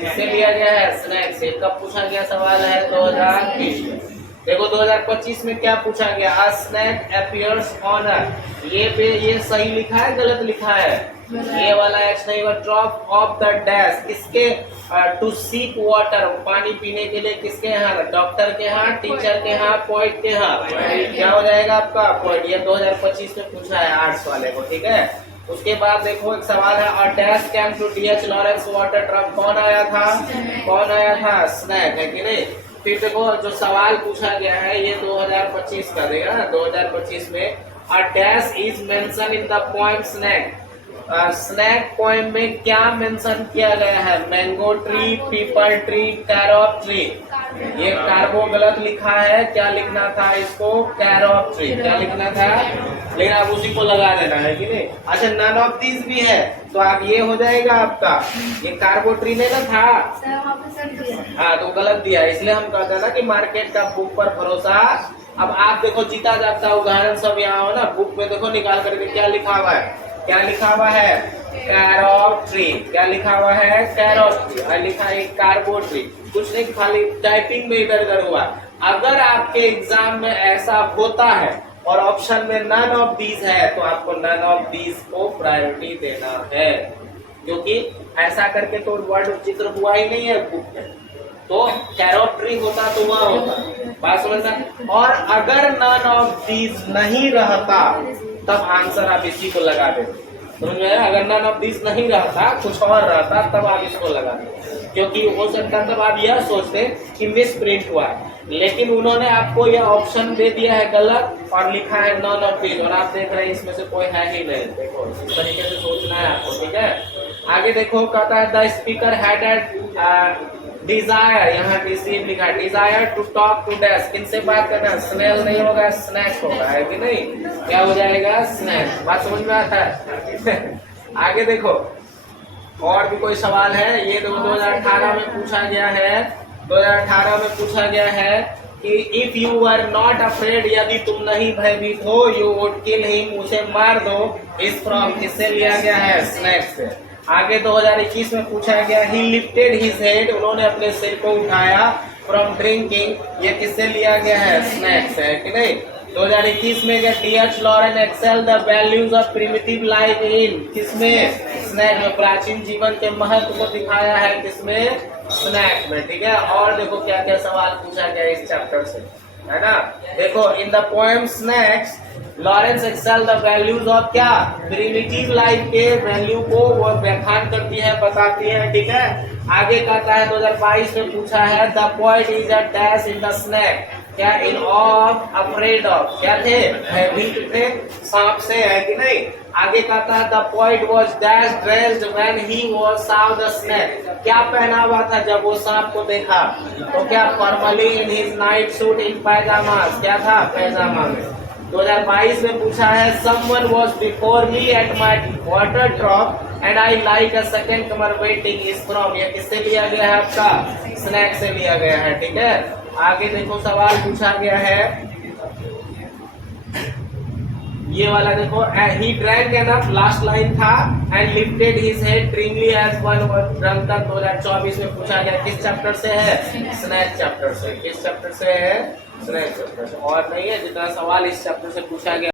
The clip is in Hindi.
किससे लिया गया है? स्नैक से। कब पूछा गया सवाल है? 2020 में। देखो 2025 में क्या पूछा गया? अ स्नैक अपीयर्स ऑन अ, ये सही लिखा है गलत लिखा है? ये वाला एक्स नहीं होगा। ड्रॉप ऑफ द डैश, किसके? टू सीक वाटर, पानी पीने के लिए किसके यहाँ? डॉक्टर के यहाँ, टीचर के यहाँ, पोइट के यहाँ। क्या हो जाएगा आपका? पोइट। ये 2025 में पूछा है आर्ट्स वाले को, ठीक है। उसके बाद देखो एक सवाल है, a dash came to DH Lawrence water truck, कौन आया था? कौन आया था? स्नैक, है कि नहीं? फिर देखो जो सवाल पूछा गया है ये 2025 का देगा ना। 2025 में a dash is mention in the poem snake, snake poem में क्या मेंशन किया गया है? Mango tree, peepal tree, carob tree. ये कार्बो गलत लिखा है, क्या लिखना था इसको? Carob tree. क्या लिखना था? लेकिन आप उसी को लगा देना, है कि नहीं? अच्छा नन ऑफ दिस भी है तो आप ये हो जाएगा आपका, ये कार्बो ट्री नहीं ना था? हाँ तो गलत दिया, इसलिए हम कहते हैं ना कि मार्केट का बुक पर भरोसा। अब आप देखो जीता जागता उदाहरण सब यहाँ हो ना, बुक में देखो निकाल करके क्या लिखा हुआ है? क्या लिखा हुआ है? कैरॉप ट्री। क्या लिखा हुआ है? कैरॉप ट्री। और लिखा है कार्बो ट्री। कुछ नहीं, खाली टाइपिंग में इधर उधर हुआ। अगर आपके एग्जाम में ऐसा होता है और ऑप्शन में नन ऑफ दीज है तो आपको नन ऑफ दीज को प्रायोरिटी देना है, क्योंकि ऐसा करके तो वर्ड चित्र हुआ ही नहीं है बुक में। तो कैरॉट ट्री होता तो वह होता, बात समझना। और अगर नन ऑफ दीज नहीं रहता तब आंसर आप इसी को लगा देते, समझ में आया? अगर नन ऑफ दिस नहीं रहता, कुछ और रहता, तब आप इसको लगा देते, क्योंकि हो सकता तब आप यह सोचते कि मिस प्रिंट हुआ है, लेकिन उन्होंने आपको यह ऑप्शन दे दिया है गलत और लिखा है नन ऑफ दिस, और आप देख रहे हैं इसमें से कोई है ही नहीं। देखो इस तरीके से सोचना है आपको, ठीक है। आगे देखो कहता है the speaker had at desire, यहाँ डिसीव लिखा है, desire to talk to dash, किनसे बात करना? स्मेल नहीं होगा, स्नैक होगा, है कि नहीं? क्या हो जाएगा? स्नैक। बात समझ में आता है? आगे देखो और भी कोई सवाल है, ये 2018 में पूछा गया है। 2018 में पूछा गया है कि if you were not afraid, यदि तुम नहीं भयभीत हो, यू वुड किल हिम, उसे मार दो। इस फ्रॉम किससे लिया गया है? स्नैक से। आगे 2021 में पूछा गया ही लिफ्टेड हिज हेड, उन्होंने अपने सिर को उठाया, फ्रॉम ड्रिंकिंग, ये किससे लिया गया है? स्नैक से, है कि नहीं? 2021 में DH Lawrence excel the values of primitive life in, किसमें? स्नैक में। प्राचीन जीवन के महत्व को दिखाया है किसमें? स्नैक में, ठीक है। और देखो क्या क्या सवाल पूछा गया इस चैप्टर से, है ना। देखो in the poem snakes Lawrence excel the values of क्या? प्रिमिटिव लाइफ के वैल्यू को वो व्याख्यान करती है, बताती है, ठीक है। आगे कहता है 2022 में पूछा है the point is a dash in the snake, क्या? इन ऑफ, अफ्रेड ऑफ, क्या थे? भयभीत थे सांप से, है कि नहीं? आगे कहता है the point was dash dressed when he was Sao the snake, क्या पहना हुआ था जब वो सांप को देखा? तो क्या? Formally in his night suit in pyjamas, क्या था? पैजामा में। 2022 में पूछा है someone was before me at my water drop and I like a second comer waiting, is from, ये किससे लिया गया है आपका? स्नैक से लिया गया है, ठीक है। आगे देखो सवाल पूछा गया है ये वाला, देखो he drank enough, last line था, and lifted his head dreamily as one drunken. 2024 में पूछा गया किस चैप्टर से है? स्नैक चैप्टर से। किस चैप्टर से है? स्नैक चैप्टर से। और नहीं है, जितना सवाल इस चैप्टर से पूछा गया